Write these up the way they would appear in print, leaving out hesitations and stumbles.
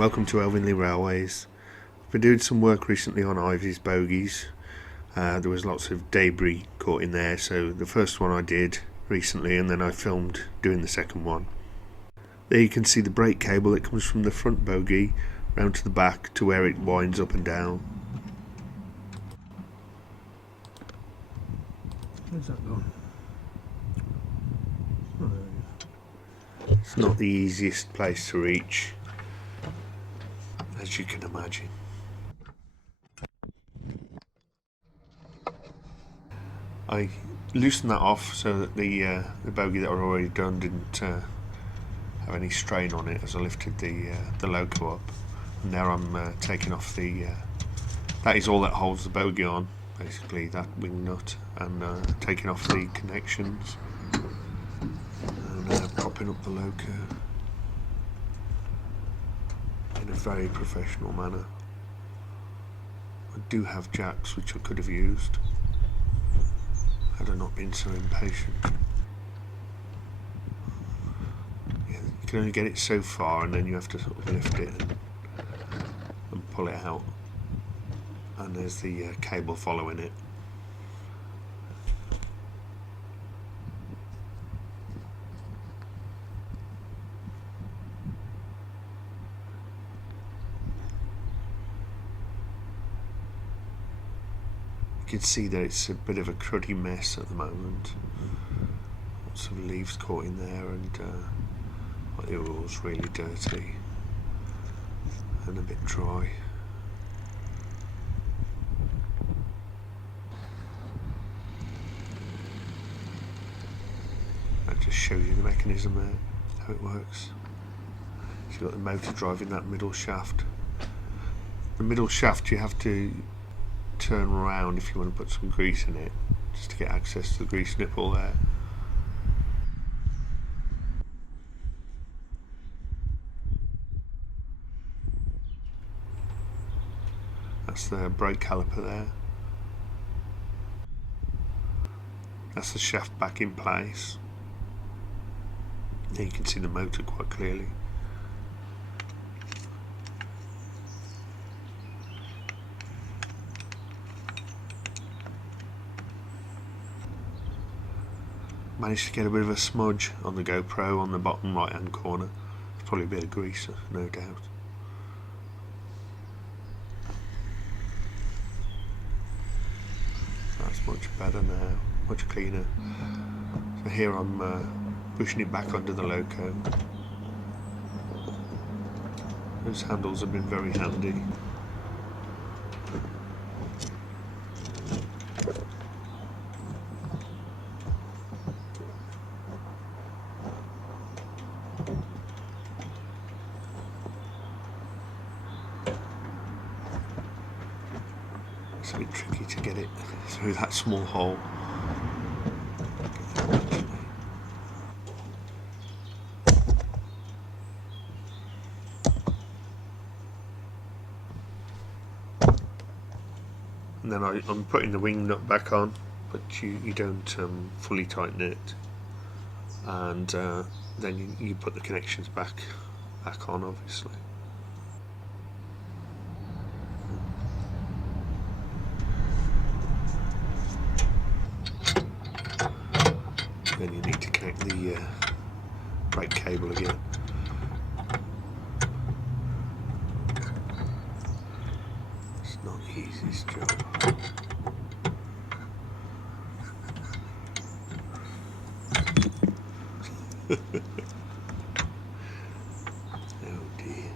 welcome to Elvinley Railways. I've been doing some work recently on Ivy's bogies. There was lots of debris caught in there, so the first one I did recently, and then I filmed doing the second one. There you can see the brake cable that comes from the front bogie round to the back to where it winds up and down. Where's that gone? Oh, there it is. It's not the easiest place to reach, as you can imagine. I loosened that off so that the bogie that I'd already done didn't have any strain on it as I lifted the loco up. And now I'm taking off the that is all that holds the bogie on, basically, that wing nut, and taking off the connections and propping up the loco in a very professional manner. I do have jacks which I could have used had I not been so impatient. Yeah, you can only get it so far, and then you have to sort of lift it and pull it out, and there's the cable following it. You can see that it's a bit of a cruddy mess at the moment. Lots of leaves caught in there, and the oil's really dirty and a bit dry. That just shows you the mechanism there, how it works. So you've got the motor driving that middle shaft. The middle shaft you have to turn around if you want to put some grease in it, just to get access to the grease nipple there. That's the brake caliper there. That's the shaft back in place. There you can see the motor quite clearly. Managed to get a bit of a smudge on the GoPro on the bottom right hand corner. It's probably a bit of grease, no doubt. That's much better now, much cleaner. So here I'm pushing it back under the loco. Those handles have been very handy. It's a bit tricky to get it through that small hole. And then I'm putting the wing nut back on, but you don't fully tighten it, and then you put the connections back on, obviously. Then you need to connect the brake cable again. It's not the easiest job. Oh dear.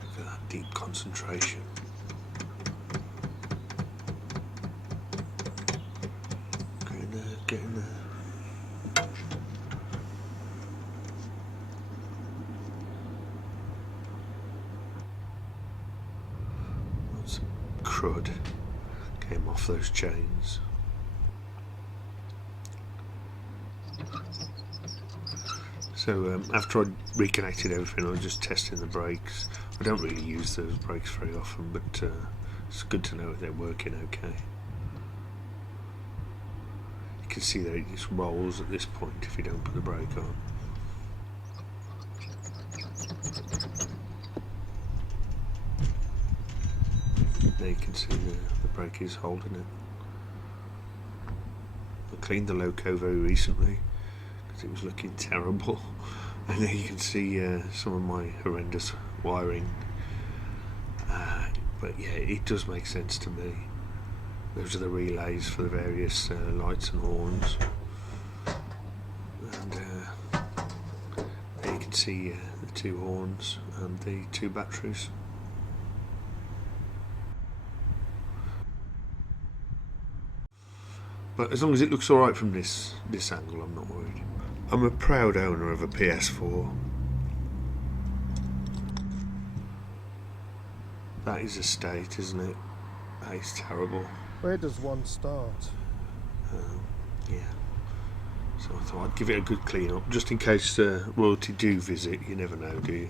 Look at that deep concentration. Getting there. Lots of crud came off those chains. So after I reconnected everything, I was just testing the brakes. I don't really use those brakes very often, but it's good to know they're working okay. You can see that it just rolls at this point if you don't put the brake on. There you can see the brake is holding it. I cleaned the loco very recently because it was looking terrible. And there you can see some of my horrendous wiring. But yeah, it does make sense to me. Those are the relays for the various lights and horns. And there you can see the two horns and the two batteries. But as long as it looks alright from this angle, I'm not worried. I'm a proud owner of a PS4. That is a state, isn't it? That is terrible. Where does one start? Yeah. So I thought I'd give it a good clean up, just in case royalty do visit. You never know, do you?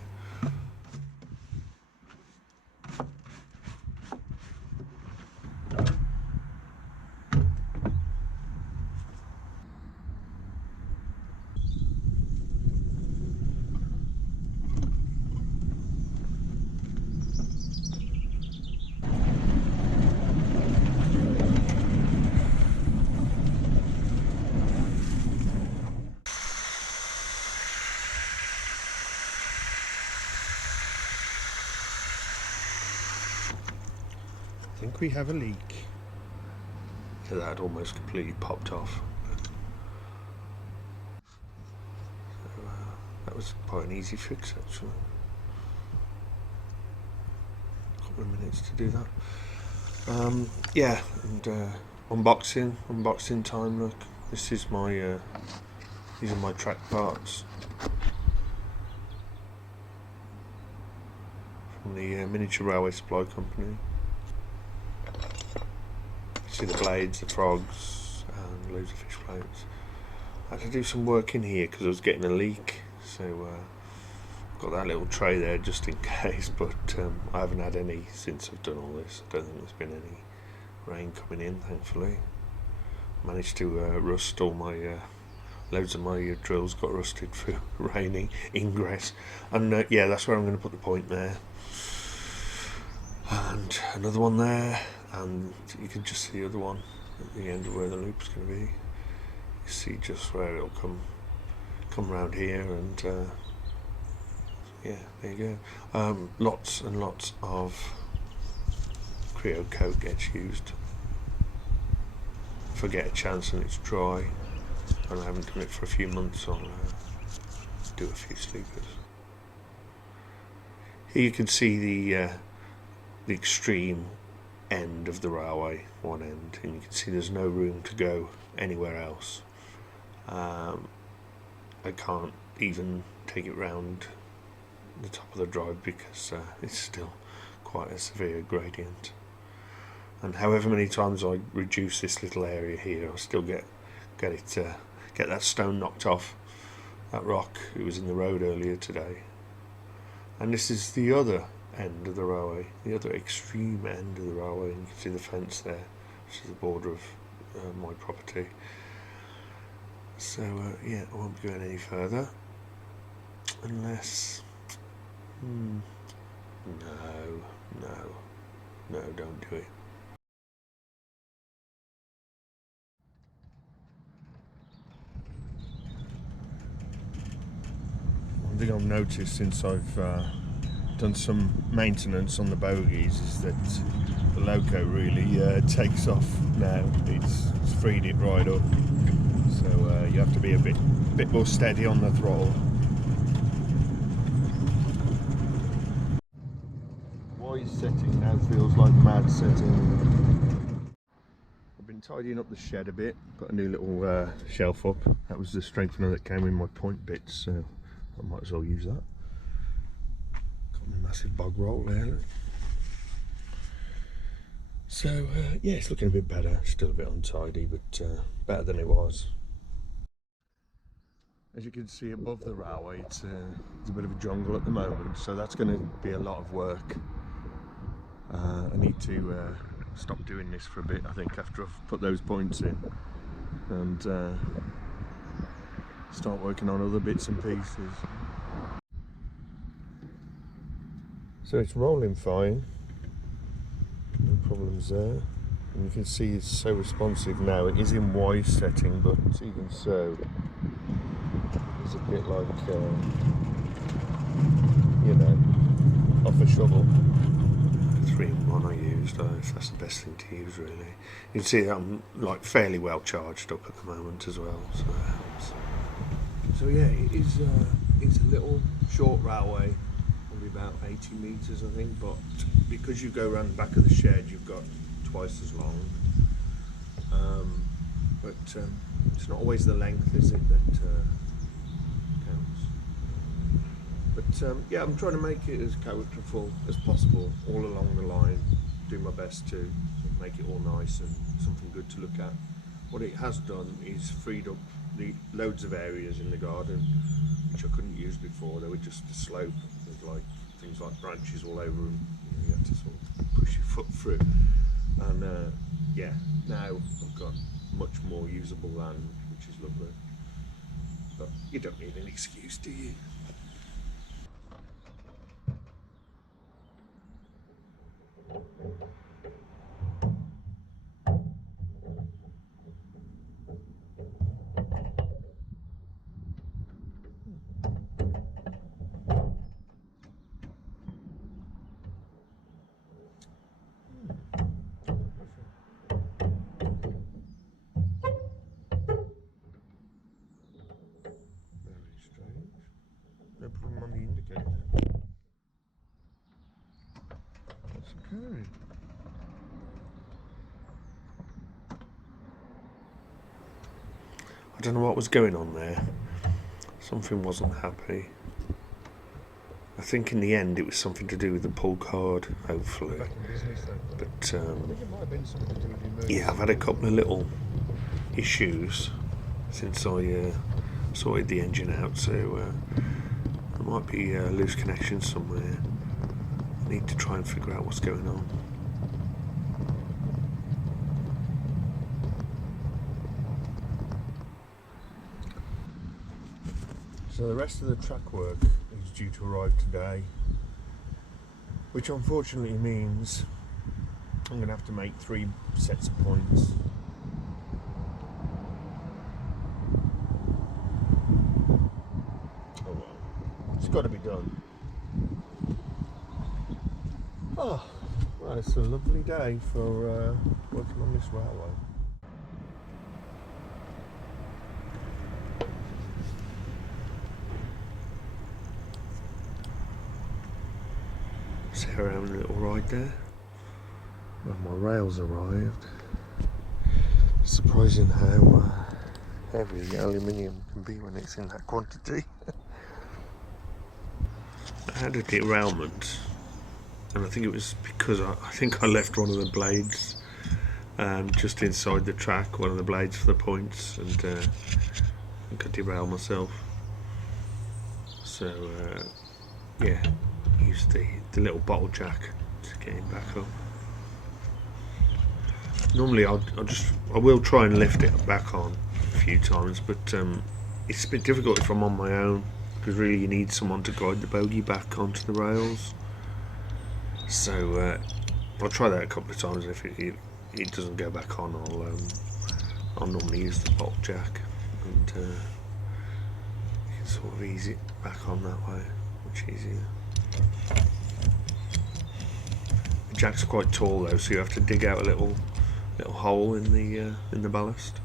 I think we have a leak. So that had almost completely popped off. So, that was quite an easy fix actually. A couple of minutes to do that. Yeah, and unboxing time. Look, this is my these are my track parts from the Miniature Railway Supply Company. See the blades, the frogs, and loads of fish plates. I had to do some work in here because I was getting a leak, so got that little tray there just in case, but I haven't had any since I've done all this. I don't think there's been any rain coming in, thankfully. Managed to rust all my loads of my drills got rusted through raining ingress, and yeah, that's where I'm going to put the point there, and another one there. And you can just see the other one at the end of where the loop's going to be. You see just where it'll come round here, and yeah, there you go. Lots and lots of Creo coat gets used. If I get a chance and it's dry, and I haven't done it for a few months, I'll do a few sleepers. Here you can see the extreme end of the railway, one end, and you can see there's no room to go anywhere else. I can't even take it round the top of the drive because it's still quite a severe gradient, and however many times I reduce this little area here, I still get that stone knocked off, that rock. It was in the road earlier today. And this is the other end of the railway, the other extreme end of the railway, and you can see the fence there, which is the border of my property. So yeah, I won't be going any further unless no, don't do it. One thing I've noticed since I've done some maintenance on the bogies is that the loco really takes off now. It's freed it right up, so you have to be a bit more steady on the throttle. Wise setting now feels like mad setting. I've been tidying up the shed a bit, put a new little shelf up. That was the strengthener that came in my point bits, so I might as well use that. Massive bog roll there, look. So yeah, it's looking a bit better, still a bit untidy, but better than it was. As you can see above the railway, it's a bit of a jungle at the moment, so that's going to be a lot of work. I need to stop doing this for a bit, I think, after I've put those points in, and start working on other bits and pieces. So it's rolling fine, no problems there. And you can see it's so responsive now. It is in Y setting, but even so, it's a bit like, you know, off a shovel. 3-in-1 I used, that's the best thing to use really. You can see that I'm like fairly well charged up at the moment as well, so that helps. So yeah, it's a little short railway, probably about 80 metres I think, but because you go around the back of the shed you've got twice as long. But it's not always the length, is it, that counts. But yeah, I'm trying to make it as characterful as possible all along the line, do my best to make it all nice and something good to look at. What it has done is freed up loads of areas in the garden which I couldn't use before. They were just a slope with like things like branches all over them. You had to sort of push your foot through, and yeah, now I've got much more usable land, which is lovely. But you don't need an excuse, do you? Very strange. No problem on the indicator. What's occurring? I don't know what was going on there. Something wasn't happy. I think in the end it was something to do with the pull card, hopefully. Back in business then. But I think it might have been something to do with the emergency. yeah, I've had a couple of little issues since I sorted the engine out, so there might be a loose connection somewhere. I need to try and figure out what's going on. So the rest of the track work is due to arrive today, which unfortunately means I'm going to have to make 3 sets of points. Oh well, it's got to be done. Oh, well, it's a lovely day for working on this railway. Sarah having a little ride there. Well, my rails arrived. Surprising how heavy aluminium can be when it's in that quantity. I had a derailment, and I think it was because I think I left one of the blades just inside the track, one of the blades for the points, and I think I derailed myself. So yeah, used the little bottle jack to get him back up. Normally I will try and lift it back on a few times, but it's a bit difficult if I'm on my own, because really you need someone to guide the bogie back onto the rails. So I'll try that a couple of times. If it doesn't go back on, I'll normally use the bottle jack, and you can sort of ease it back on that way, much easier. The jack's quite tall though, so you have to dig out a little hole in the ballast.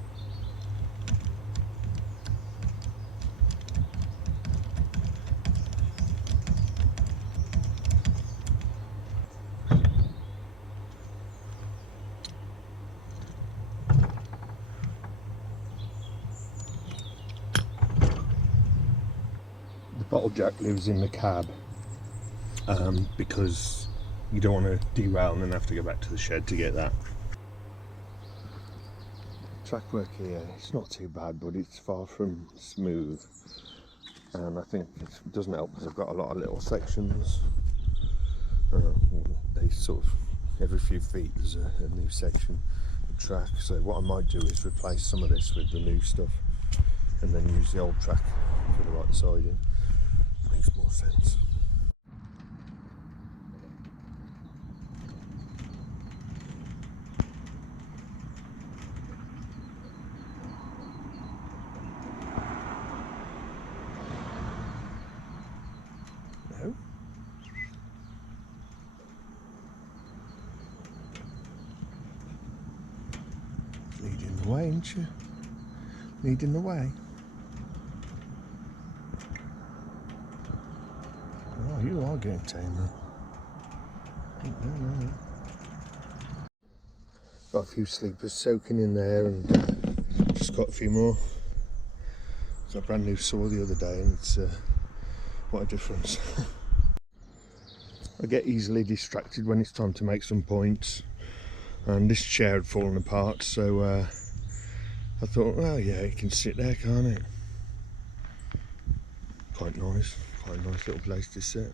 The bottle jack lives in the cab because you don't want to derail and then have to go back to the shed to get that. track work here, it's not too bad, but it's far from smooth, and I think it doesn't help because I've got a lot of little sections. They sort of, every few feet there's a new section of track, so what I might do is replace some of this with the new stuff and then use the old track for the right siding. Makes more sense. No? Leading the way, ain't you? Leading the way. Oh, you are getting tamer. Got a few sleepers soaking in there, and just got a few more. It's a brand new saw the other day, and it's what a difference. I get easily distracted when it's time to make some points, and this chair had fallen apart, so I thought, well, yeah, it can sit there, can't it? Quite a nice little place to sit.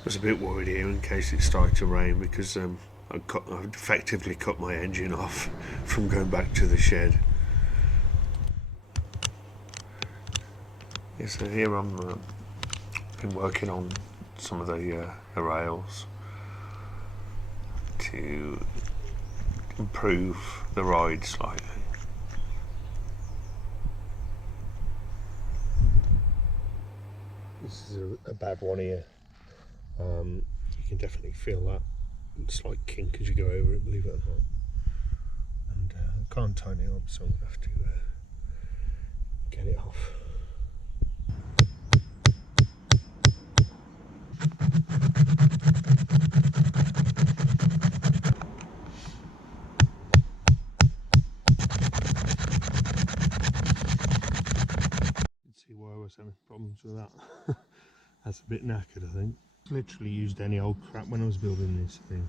I was a bit worried here in case it started to rain, because I'd effectively cut my engine off from going back to the shed. Yeah, so here I'm been working on some of the rails to improve the ride slightly. This is a bad one here. You can definitely feel that slight kink as you go over it, believe it or not. And I can't tighten it up, so I'm going to have to get it off. You can see why I was having problems with that. That's a bit knackered, I think. Literally used any old crap when I was building this thing.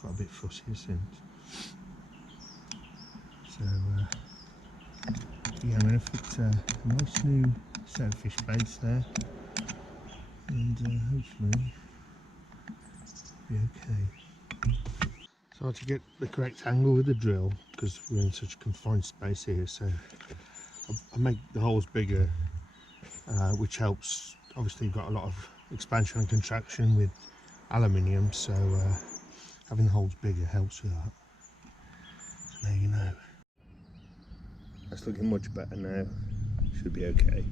Got a bit fussy since. So yeah, I'm going to fit a nice new set of fish plates there, and hopefully be okay. So I had to get the correct angle with the drill because we're in such confined space here, so I make the holes bigger, which helps. Obviously you've got a lot of expansion and contraction with aluminium, so having the holes bigger helps with that. So now you know. That's looking much better now. Should be okay.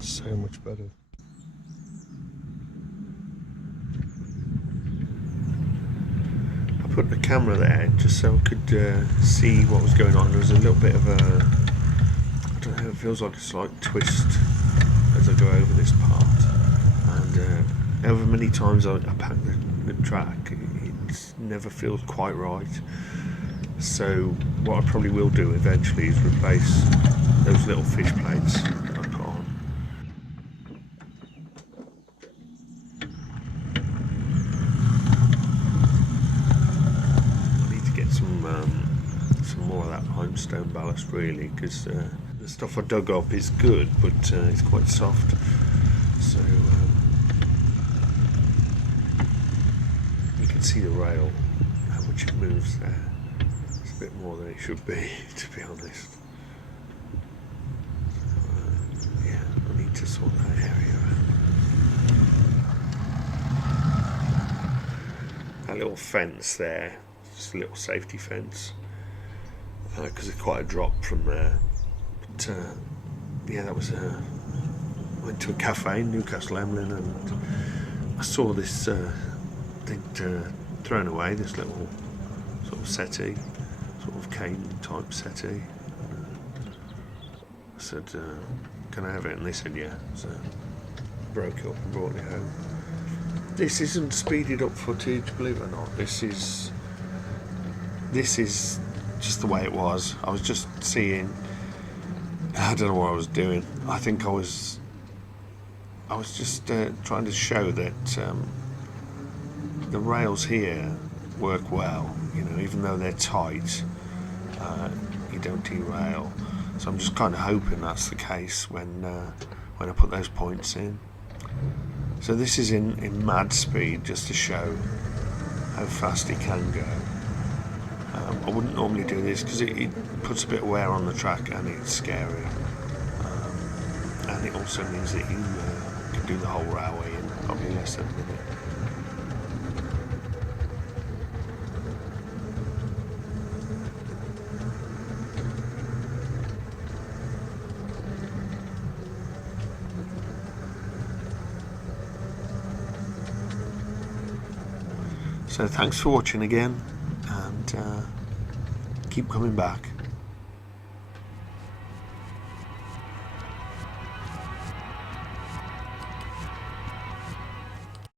So much better. I put the camera there just so I could see what was going on. There was a little bit of a, I don't know, it feels like a slight twist as I go over this part, and however many times I pack the track, it never feels quite right. So what I probably will do eventually is replace those little fish plates that I put on. Some more of that limestone ballast really, because the stuff I dug up is good, but it's quite soft, so you can see the rail, how much it moves there. It's a bit more than it should be, to be honest. So, yeah, I need to sort that area out. That little fence there, just a little safety fence, because it's quite a drop from there. But yeah, that was a went to a cafe in Newcastle Emlyn, and I saw this thing thrown away, this little sort of settee, sort of cane type settee. I said, can I have it? And they said yeah. So I broke it up and brought it home. This isn't speeded up footage, believe it or not. This is just the way it was. I was just seeing, I don't know what I was doing. I think I was just trying to show that the rails here work well. You know, even though they're tight, you don't derail. So I'm just kind of hoping that's the case when I put those points in. So this is in mad speed, just to show how fast it can go. I wouldn't normally do this because it puts a bit of wear on the track and it's scary. And it also means that you can do the whole railway in probably less than a minute. So thanks for watching again, and keep coming back.